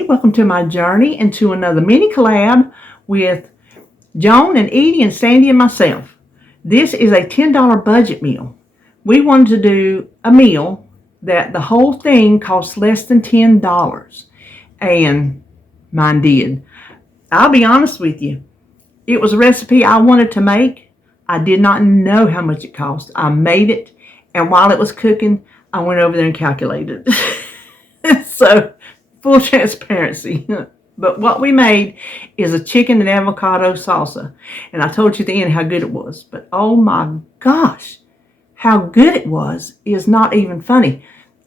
everybody. Welcome to my journey and to another mini collab with Joan and Edie and Sandy and myself. This is a $10 budget meal. We wanted to do a meal that the whole thing costs less than $10. And mine did. I'll be honest with you. It was a recipe I wanted to make. I did not know how much it cost. I made it, and while it was cooking, I went over there and calculated. So, full transparency. But what we made is a chicken and avocado salsa. And I told you at the end how good it was. But oh my gosh, how good it was is not even funny.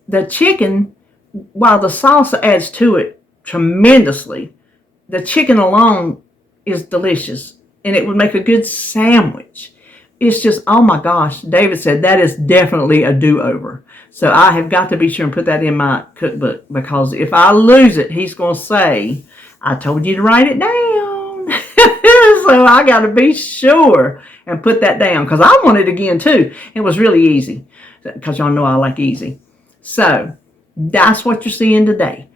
The chicken, while the salsa adds to it tremendously, the chicken alone is delicious. And it would make a good sandwich. It's just, oh my gosh, David said that is definitely a do-over. So I have got to be sure and put that in my cookbook, because if I lose it, he's going to say, I told you to write it down. So I got to be sure and put that down, because I want it again too. It was really easy, because y'all know I like easy. So that's what you're seeing today.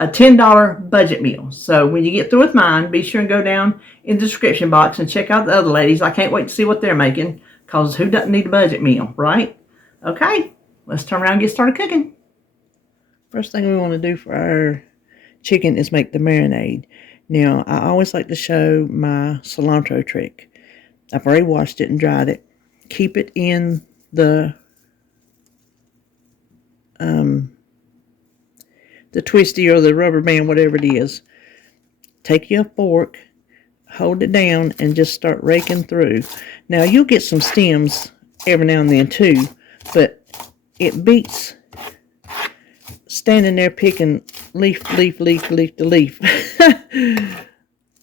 A $10 budget meal. So when you get through with mine, be sure and go down in the description box and check out the other ladies. I can't wait to see what they're making, because who doesn't need a budget meal, right? Okay, let's turn around and get started cooking. First thing we want to do for our chicken is make the marinade. Now, I always like to show my cilantro trick. I've already washed it and dried it. Keep it in the twisty or the rubber band, whatever it is. Take your fork, hold it down, and just start raking through. Now, you'll get some stems every now and then too, but it beats standing there picking leaf to leaf.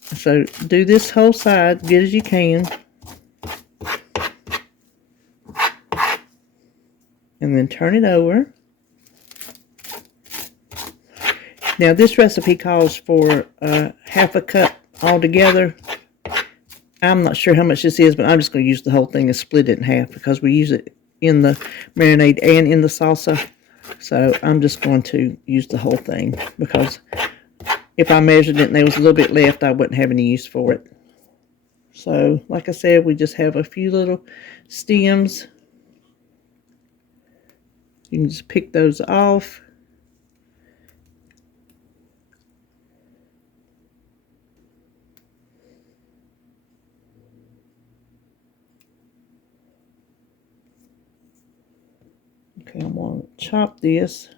So do this whole side good as you can. And then turn it over. Now, this recipe calls for half a cup altogether. I'm not sure how much this is, but I'm just going to use the whole thing and split it in half, because we use it in the marinade and in the salsa. So I'm just going to use the whole thing, because if I measured it and there was a little bit left, I wouldn't have any use for it. So, like I said, we just have a few little stems. You can just pick those off. Okay, I'm going to chop this.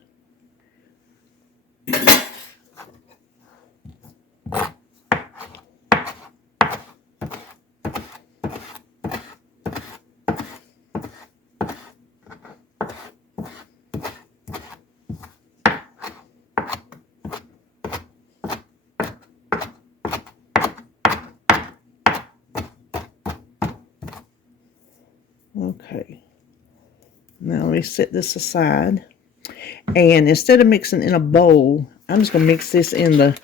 Okay. Now let me set this aside. And instead of mixing in a bowl, I'm just going to mix this in the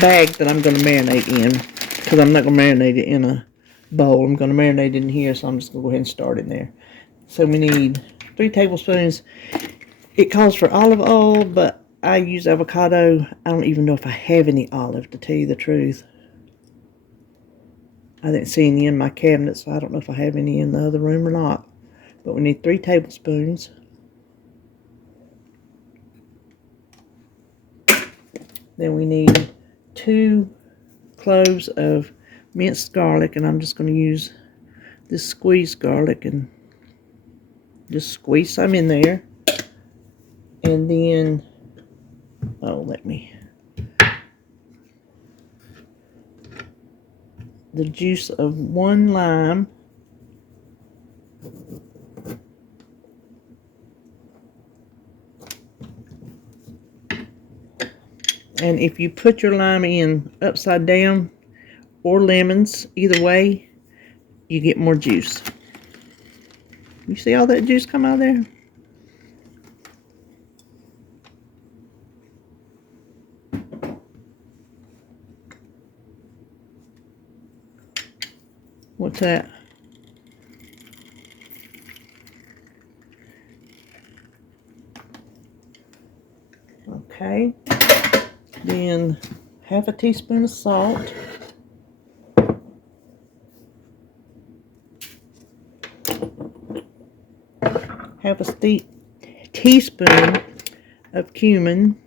bag that I'm going to marinate in. Because I'm not going to marinate it in a bowl. I'm going to marinate it in here, so I'm just going to go ahead and start in there. So we need 3 tablespoons. It calls for olive oil, but I use avocado. I don't even know if I have any olive, to tell you the truth. I didn't see any in my cabinet, so I don't know if I have any in the other room or not. But we need 3 tablespoons. Then we need 2 cloves of minced garlic, and I'm just going to use this squeezed garlic and just squeeze some in there. And then, the juice of 1 lime. And if you put your lime in upside down, or lemons, either way, you get more juice. You see all that juice come out of there? What's that? Okay. Then half a teaspoon of salt. Half a teaspoon of cumin.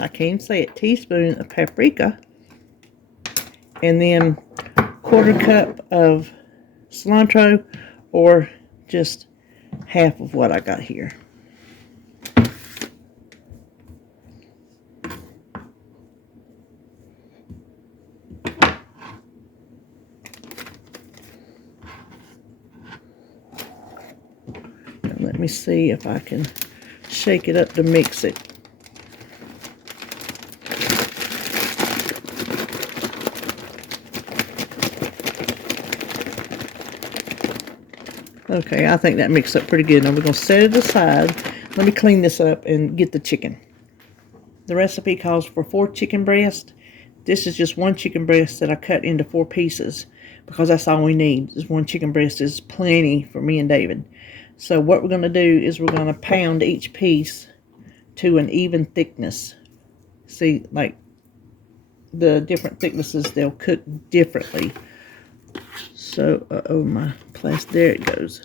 I can't even say it, teaspoon of paprika. And then quarter cup of cilantro, or just half of what I got here. Now let me see if I can shake it up to mix it. Okay, I think that mixed up pretty good. Now we're going to set it aside. Let me clean this up and get the chicken. The recipe calls for 4 chicken breasts. This is just 1 chicken breast that I cut into 4 pieces because that's all we need. Is 1 chicken breast is plenty for me and David. So what we're going to do is we're going to pound each piece to an even thickness. See, like the different thicknesses, they'll cook differently. So, oh my plastic, there it goes.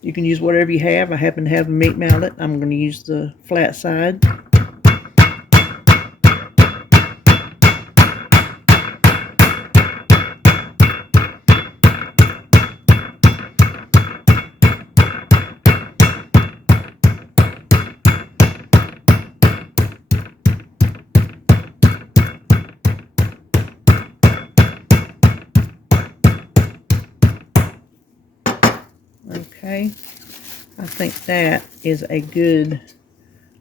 You can use whatever you have. I happen to have a meat mallet. I'm going to use the flat side. Okay, I think that is a good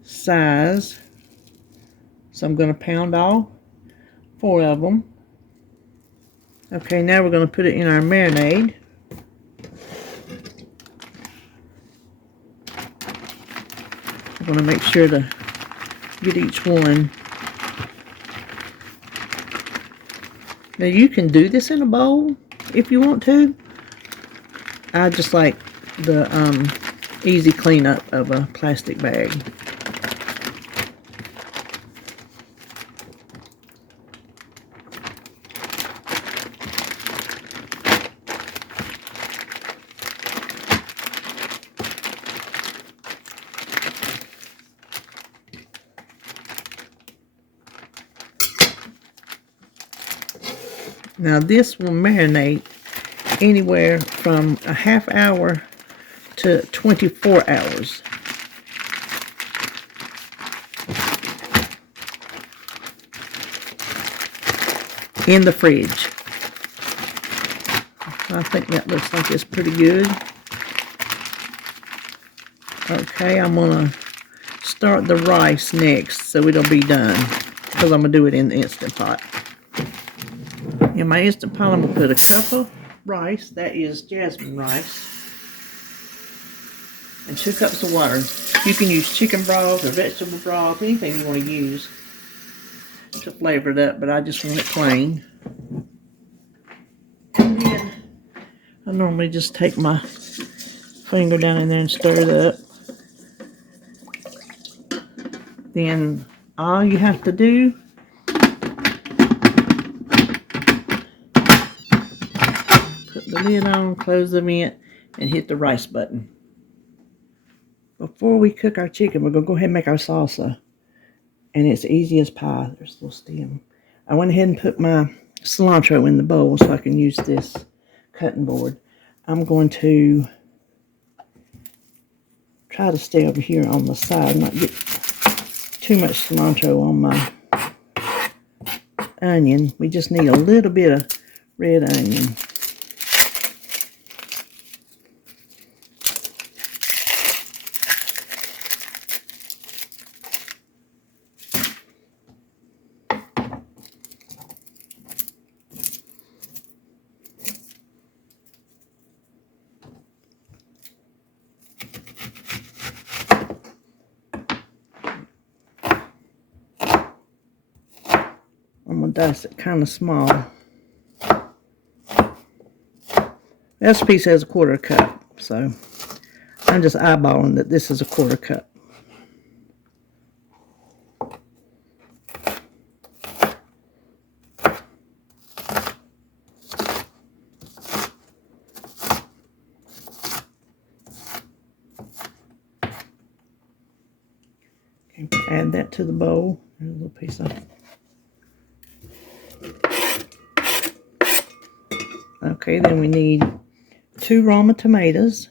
size. So I'm going to pound all 4 of them. Okay, now we're going to put it in our marinade. I'm going to make sure to get each one. Now you can do this in a bowl if you want to. I just like the easy cleanup of a plastic bag. Now this will marinate anywhere from a half hour to 24 hours. In the fridge. I think that looks like it's pretty good. Okay, I'm going to start the rice next so it'll be done, because I'm going to do it in the Instant Pot. In my Instant Pot, I'm going to put a cup of rice, that is jasmine rice, and 2 cups of water. You can use chicken broth or vegetable broth, anything you want to use to flavor it up, but I just want it plain. And then I normally just take my finger down in there and stir it up. Then all you have to do put the lid on, close the vent, and hit the rice button. Before we cook our chicken, we're going to go ahead and make our salsa. And it's easy as pie. There's a little stem. I went ahead and put my cilantro in the bowl so I can use this cutting board. I'm going to try to stay over here on the side, not get too much cilantro on my onion. We just need a little bit of red onion. dice it kind of small. This piece has a 1/4 cup, so I'm just eyeballing that this is a 1/4 cup. Okay, add that to the bowl. There's a little piece of it. Okay, then we need 2 Roma tomatoes.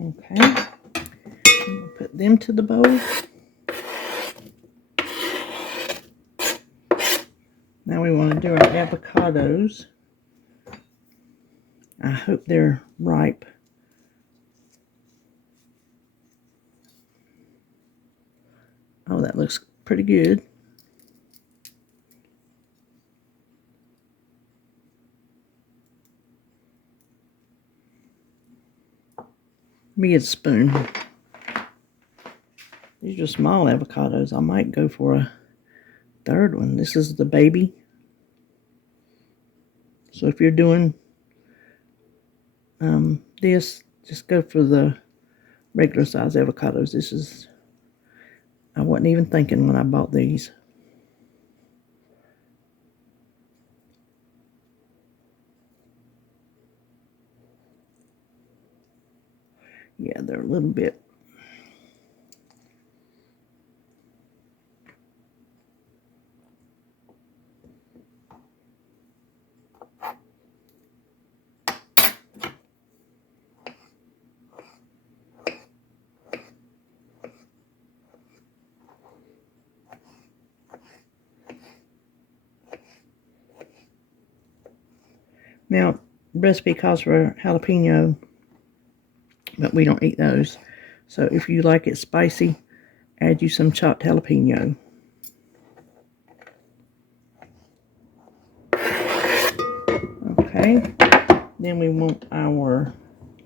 Okay, we'll put them to the bowl. Now we want to do our avocados. I hope they're ripe. Oh, that looks pretty good. Let me get a spoon. These are small avocados. I might go for a 3rd one. This is the baby. So if you're doing this, just go for the regular size avocados. This is, I wasn't even thinking when I bought these. Yeah, they're a little bit. Now, the recipe calls for jalapeno, but we don't eat those. So if you like it spicy, add you some chopped jalapeno. Okay, then we want our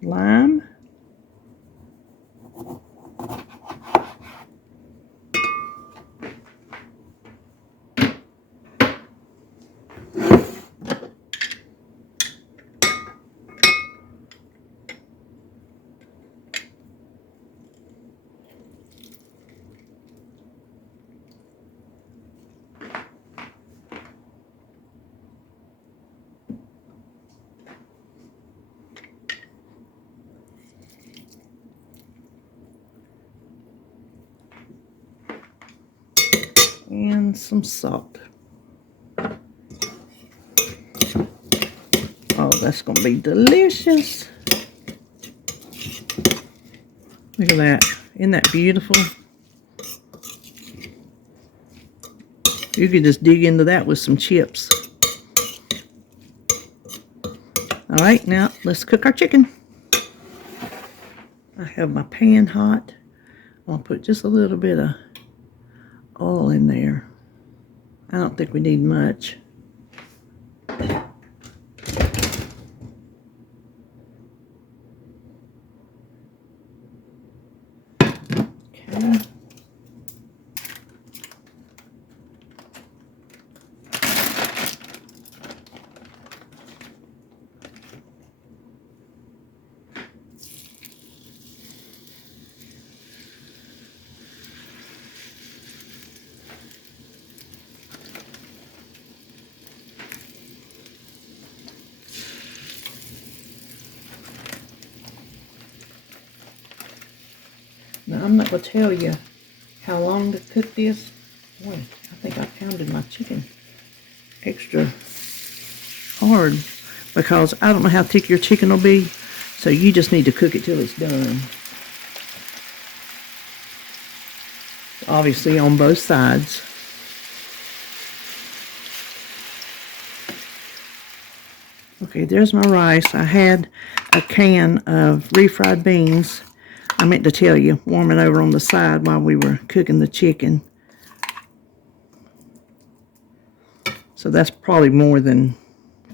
lime. And some salt. Oh, that's going to be delicious. Look at that. Isn't that beautiful? You could just dig into that with some chips. All right, now let's cook our chicken. I have my pan hot. I'm going to put just a little bit of oil in there. I don't think we need much. Okay. Now, I'm not going to tell you how long to cook this. Boy, I think I pounded my chicken extra hard. because I don't know how thick your chicken will be, so you just need to cook it till it's done. Obviously on both sides. Okay, there's my rice. I had a can of refried beans, I meant to tell you, warming over on the side while we were cooking the chicken. So that's probably more than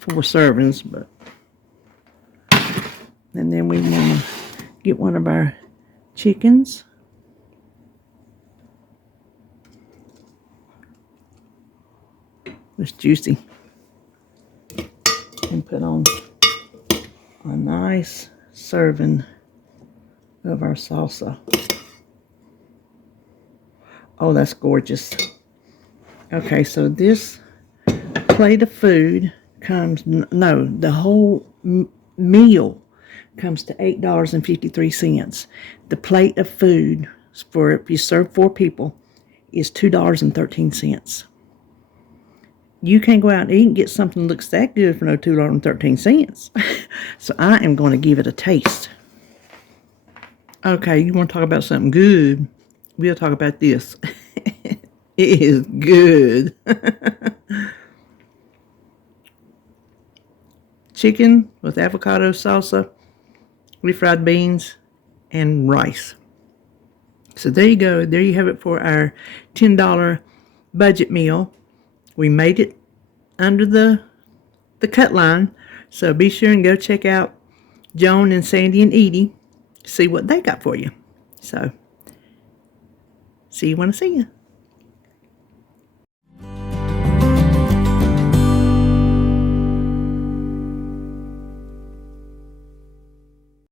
4 servings, but. And then we want to get one of our chickens. It's juicy. And put on a nice serving of our salsa. Oh, that's gorgeous. Okay, so this plate of food comes, no, the whole meal comes to $8.53. The plate of food, for if you serve 4 people, is $2.13. You can't go out and eat and get something that looks that good for no $2.13. So I am going to give it a taste. Okay, you want to talk about something good? We'll talk about this. It is good. Chicken with avocado salsa, refried beans, and rice. So there you go. There you have it for our $10 budget meal. We made it under the cut line. So be sure and go check out Joan and Sandy and Edie. See what they got for you. So, see you when I see you.